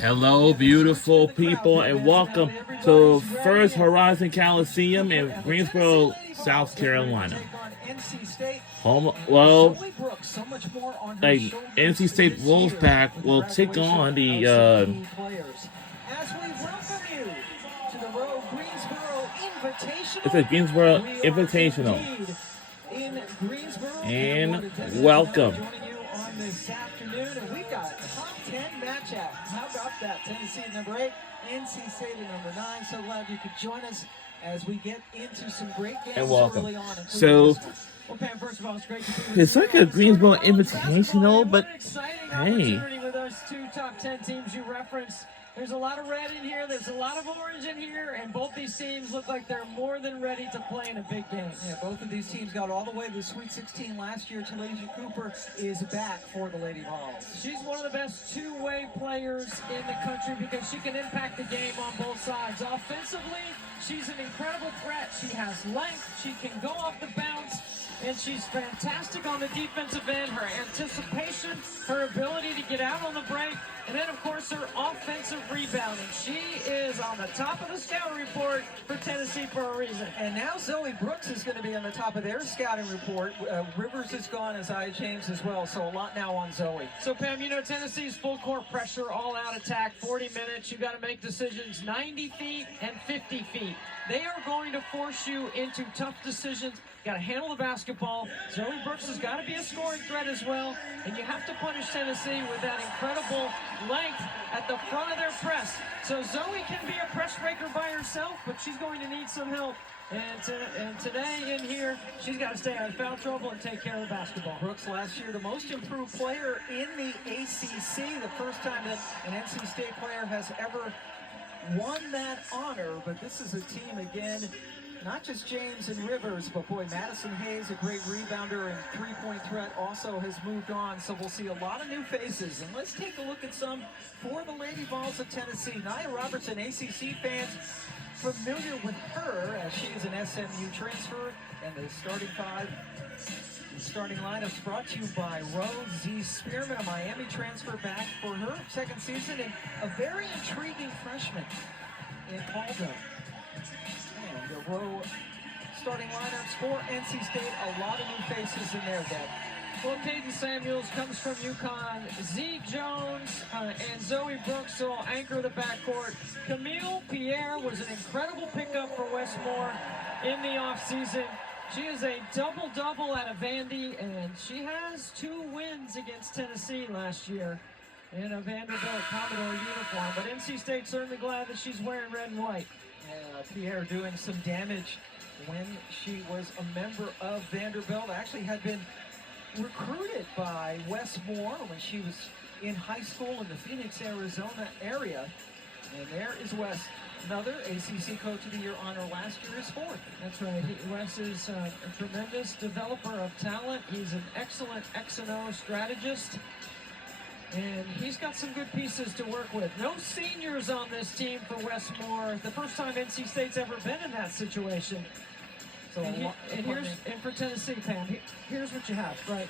Hello, beautiful people, and welcome to First Horizon Coliseum in Greensboro, South Carolina. Home, well, like NC State Wolfpack will take on the it's a Greensboro Invitational. And welcome. This afternoon, and we've got a top 10 matchup. How about that? Tennessee at number 8, NC State at number 9. So glad you could join us as we get into some great games And welcome. early on. So, well, Pam, first of all, it's great to be with it's you. like a Greensboro Invitational, but What an exciting hey. opportunity with those two top 10 teams you referenced. There's a lot of red in here, there's a lot of orange in here, and both these teams look like they're more than ready to play in a big game. Yeah, both of these teams got all the way to the Sweet 16 last year. Talasia Cooper is back for the Lady Vols. She's one of the best two-way players in the country because she can impact the game on both sides. Offensively, she's an incredible threat. She has length, she can go off the bounce, and she's fantastic on the defensive end. Her anticipation, her ability to get out on the break, and then, of course, her offensive rebounding. She is on the top of the scouting report for Tennessee for a reason. And now Zoe Brooks is going to be on the top of their scouting report. Rivers is gone, as I James as well, so a lot now on Zoe. So, Pam, you know, Tennessee's full court pressure, all-out attack, 40 minutes. You got to make decisions 90 feet and 50 feet. They are going to force you into tough decisions. Got to handle the basketball. Zoe Brooks has got to be a scoring threat as well. And you have to punish Tennessee with that incredible length at the front of their press. So Zoe can be a press breaker by herself, but she's going to need some help. And today in here, she's got to stay out of foul trouble and take care of the basketball. Brooks last year, the most improved player in the ACC. The first time that an NC State player has ever won that honor. But this is a team, again, not just James and Rivers, but boy, Madison Hayes, a great rebounder and three-point threat, also has moved on. So we'll see a lot of new faces. And let's take a look at some for the Lady Vols of Tennessee. Nia Robertson, ACC fans familiar with her as she is an SMU transfer. And the starting five, the starting lineups brought to you by Rose Z. Spearman, a Miami transfer back for her second season, and a very intriguing freshman in Aldo. The row starting lineups for NC State, a lot of new faces in there, Deb. Well, Caden Samuels comes from UConn. Z. Jones and Zoe Brooks will anchor the backcourt. Camille Pierre was an incredible pickup for Westmore in the offseason. She is a double-double out of Vandy, and she has 2 wins against Tennessee last year in a Vanderbilt Commodore uniform. But NC State's certainly glad that she's wearing red and white. Pierre doing some damage when she was a member of Vanderbilt. Actually had been recruited by Wes Moore when she was in high school in the Phoenix, Arizona area. And there is Wes, another ACC Coach of the Year honor last year, is 4th. That's right. Wes is a tremendous developer of talent. He's an excellent X&O strategist. And he's got some good pieces to work with. No seniors on this team for Westmore. The first time NC State's ever been in that situation. So and for Tennessee, Pam, here's what you have, right?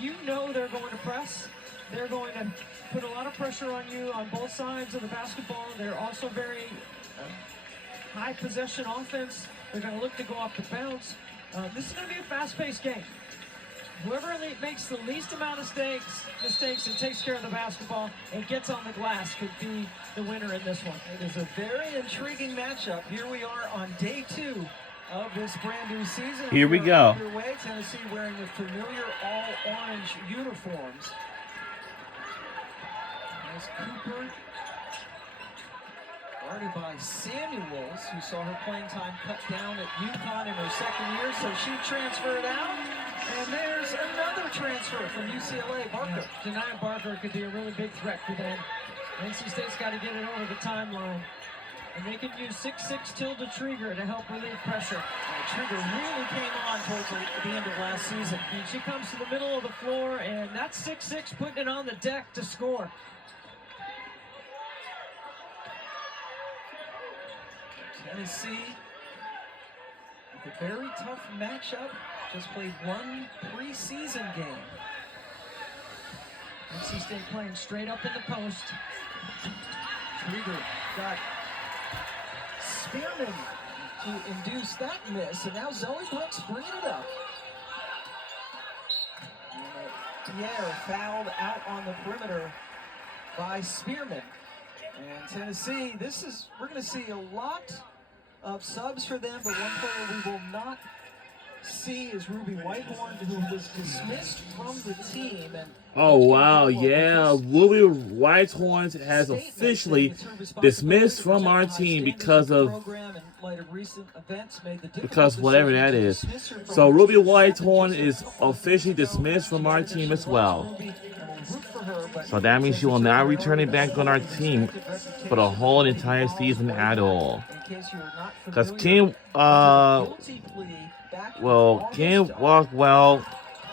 You know they're going to press. They're going to put a lot of pressure on you on both sides of the basketball. They're also very high possession offense. They're going to look to go off the bounce. This is going to be a fast-paced game. Whoever makes the least amount of mistakes and takes care of the basketball and gets on the glass could be the winner in this one. It is a very intriguing matchup. Here we are on day 2 of this brand new season. Here we go. Underway. Tennessee wearing the familiar all-orange uniforms. As Cooper, guarded by Samuels, who saw her playing time cut down at UConn in her second year, so she transferred out. And there's another transfer from UCLA, Barker. Denai Barker could be a really big threat for them. NC State's got to get it over the timeline. And they can use 6'6" Tilda Trieger to help relieve pressure. Trieger really came on towards the end of last season. And she comes to the middle of the floor, and that's 6'6" putting it on the deck to score. Tennessee, with a very tough matchup, just played one preseason game. NC State playing straight up in the post. Krieger got Spearman to induce that miss, and now Zoe Brooks bringing it up. Pierre fouled out on the perimeter by Spearman. And Tennessee, we're going to see a lot of subs for them, but one player we will not see is Ruby Whitehorn, who was dismissed from the team. And oh, wow, yeah. Ruby Whitehorn has officially dismissed from our team because whatever that is. So Ruby Whitehorn is officially dismissed from our team as well. So that means she will not return it back on our team for the whole entire season at all. Because Kim Walkwell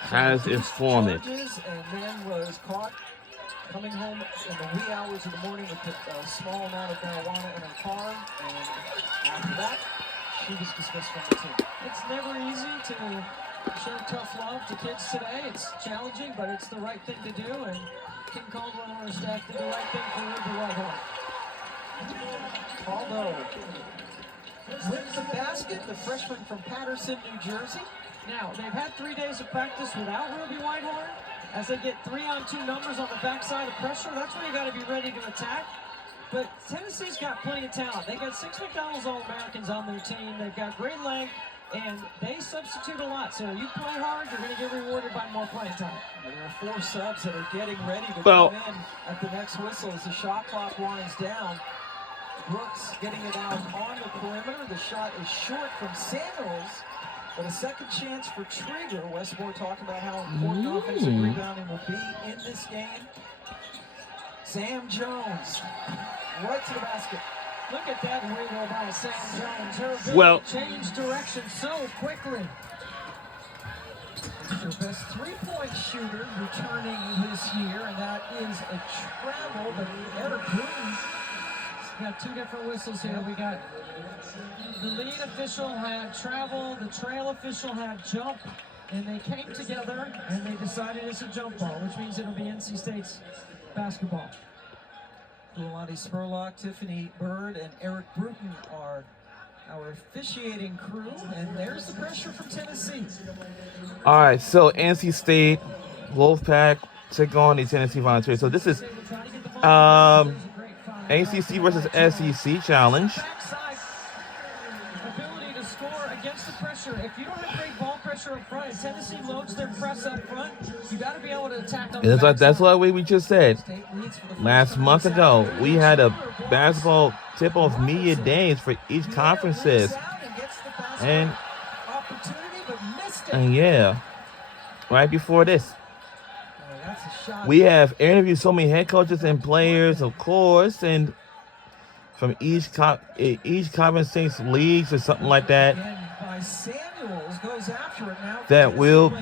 has informed it. And then was caught coming home in the wee hours of the morning with a small amount of marijuana in her car. And after that, she was dismissed from the team. It's never easy to show tough love to kids today. It's challenging, but it's the right thing to do. And Kim Caldwell and her staff did the right thing for Ruby Whitehorn. Caldo wins the basket, the freshman from Patterson, New Jersey. Now, they've had 3 days of practice without Ruby Whitehorn. As they get 3-on-2 numbers on the backside of pressure, that's when you got to be ready to attack. But Tennessee's got plenty of talent. They got 6 McDonald's All-Americans on their team. They've got great length, and they substitute a lot. So you play hard, you're going to get rewarded by more playing time. And there are 4 subs that are getting ready to come in at the next whistle as the shot clock winds down. Brooks getting it out on the perimeter. The shot is short from Samuels, but a second chance for Trigger. Westmore talking about how important offensive rebounding will be in this game. Sam Jones, right to the basket. Look at that wiggle by Sam Jones. Her ability to change direction so quickly. Her best three-point shooter returning this year, and that is a travel, but Eric Bruton. We got 2 different whistles here. We got the lead official had travel, the trail official had jump, and they came together and they decided it's a jump ball, which means it'll be NC State's basketball. Lualani Spurlock, Tiffany Bird, and Eric Bruton are our officiating crew, and there's the pressure from Tennessee. All right, so NC State, Wolfpack take on the Tennessee Volunteers. So this is ACC versus SEC challenge. Ability to score against the pressure. If you don't have great ball pressure up front, and Tennessee loads their press up front, you got to be able to attack on the backside. That's what we just said last month ago. We had a basketball tip-off media days for each conferences, and yeah, right before this. We have interviewed so many head coaches and players, of course, and from each conference leagues or something like that. That will,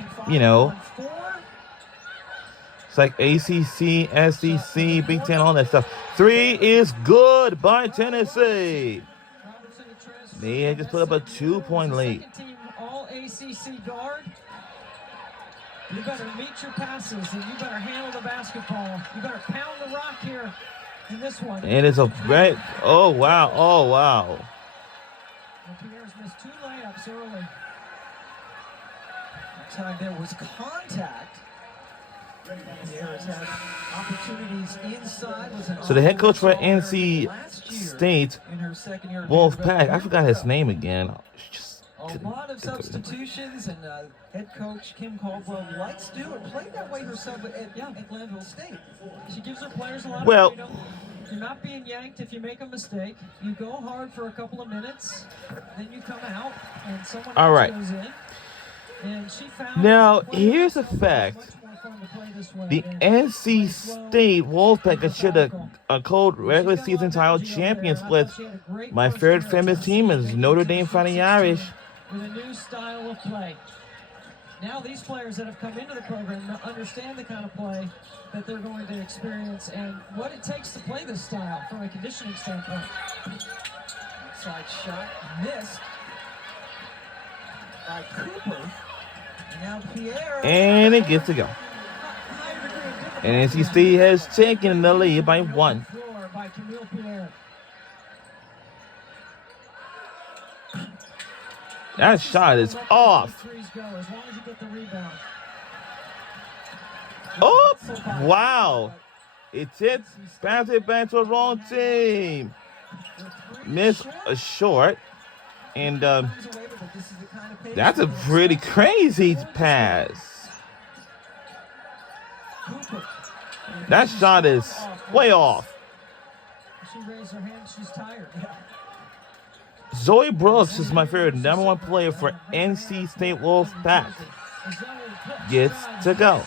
it's like ACC, SEC, Big Ten, all that stuff. 3 is good by Tennessee. They had just put up a 2-point lead. All ACC guard. You better meet your passes, and you better handle the basketball. You better pound the rock here in this one. And it's a great, oh, wow. Well, Pierre's missed 2 layups early. That time there was contact. Pierre's had opportunities inside. So the head coach for NC State, Wolfpack, I forgot his name again. A lot of substitutions, and head coach Kim Caldwell likes to do it. Played that way herself at Glanville State. She gives her players a lot of freedom. You're not being yanked if you make a mistake. You go hard for a couple of minutes, then you come out, and someone else goes in. And she found now, here's a fact. The NC State Wolfpack should have cold regular season title champions with my favorite famous team is Notre Dame Fighting Irish. With a new style of play. Now these players that have come into the program understand the kind of play that they're going to experience and what it takes to play this style from a conditioning standpoint. Side shot missed by Cooper. And now Pierre. And it gets to go. And NC State has taken the lead by 1. That shot is off. Oh, wow. It's hit. Pass it back to the wrong team. Miss a short. And that's a pretty crazy pass. That shot is way off. She raised her hand. She's tired. Zoe Brooks is my favorite #1 player for NC State Wolfpack. Gets to go.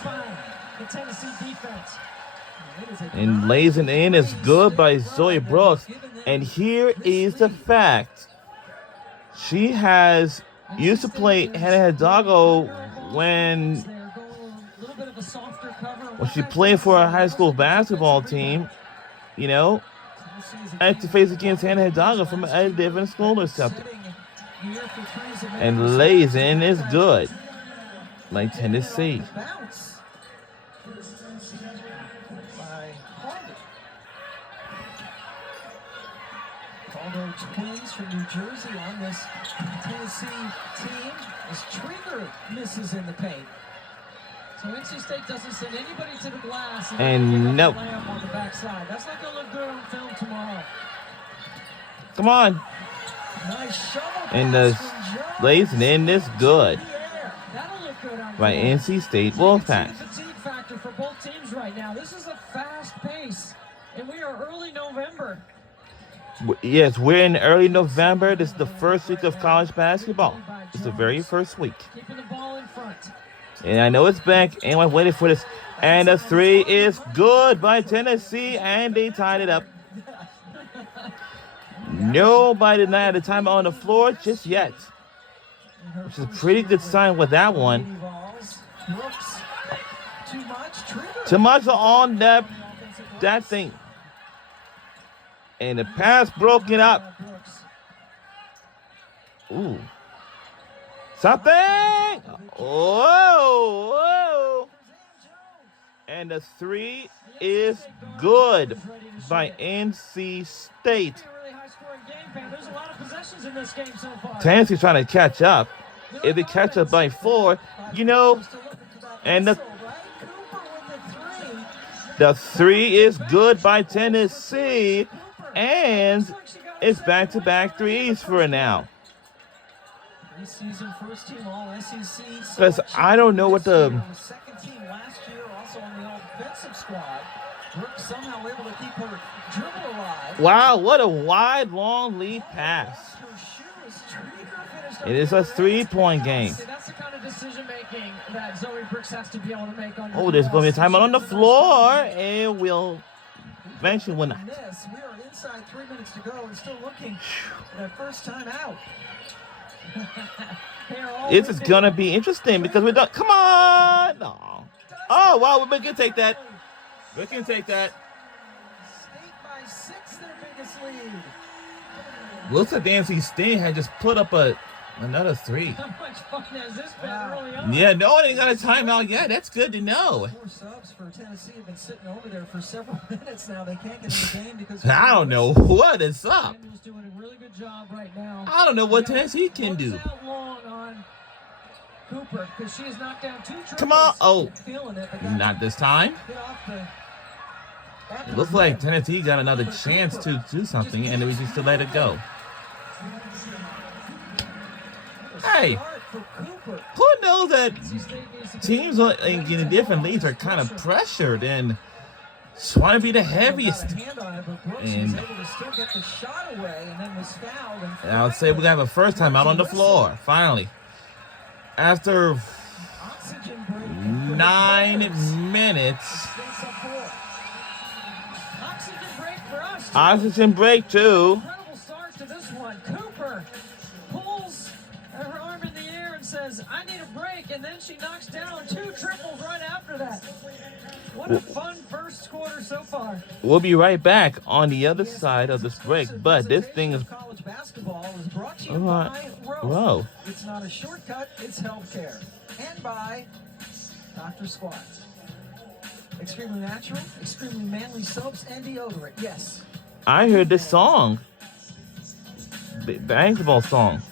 And lays it in is good by Zoe Brooks. And here is the fact. She used to play Hannah Hidalgo when she played for a high school basketball team, you know. I had to face against Hannah Hidalgo from a different school or something. And lays in is good. Like Tennessee. Although twins from New Jersey on this Tennessee team, as Trigger misses in the paint. So NC State doesn't send anybody to the glass and nope. On the backside. That's not going to look good on film tomorrow. Come on. Nice shovel and the lays in this good That'll look good on by NC State Wolfpack. Fatigue factor for both teams right now. This is a fast pace, and we are early November. Yes, we're in early November. This is the first week of college basketball. It's the very first week. Keeping the ball in front. And I know it's back. Anyone waiting for this? And the three is good by Tennessee, and they tied it up. Nobody denied the time on the floor just yet, which is a pretty good sign with that one. Too much on that thing. And the pass broken up. Ooh. Something. Whoa. And the three is good by NC State. There's a lot of possessions in this game so far. Tennessee's trying to catch up. If they catch up by 4, you know, and the three is good by Tennessee, and it's back-to-back threes for now. Because I don't know what the second team last year, also on the offensive squad. Brooks somehow able to keep her dribble alive. Wow, what a wide, long lead pass. It is a 3-point game. That's the kind of decision-making that Zoe Brooks has to be able to make on. Oh, there's going to be a timeout on the floor, and we'll eventually win. We are inside 3 minutes to go and still looking at that first time out. This is going to be interesting because we're done. Come on. No. Oh, wow, we can take that. We can take that. State by 6, their biggest lead. Looks like NC State had just put up another 3. How much fun has this been early on? Yeah, no one ain't got a timeout yet. That's good to know. 4 subs for Tennessee have been sitting over there for several minutes now. They can't get in the game because I don't know what is up. Daniel's doing a really good job right now. I don't know what Tennessee can do. Out long on Cooper because she has knocked down 2 triples. Come on. Oh, Feeling it, but not this time. It looks like Tennessee got another chance to do something, and we just to let it go. Hey, who knows that teams in different leagues are kind of pressured and just want to be the heaviest? And I would say we have a first time out on the floor, finally. After 9 minutes. Oxygen break, too. Incredible start to this one. Cooper pulls her arm in the air and says, I need a break, and then she knocks down 2 triples right after that. What a fun first quarter so far. We'll be right back on the other side of this break, but this thing is... College basketball is brought to you by Whoa. It's not a shortcut, it's healthcare. And by Dr. Squat. Extremely natural, extremely manly soaps and deodorant. Yes. I heard this song. Basketball song.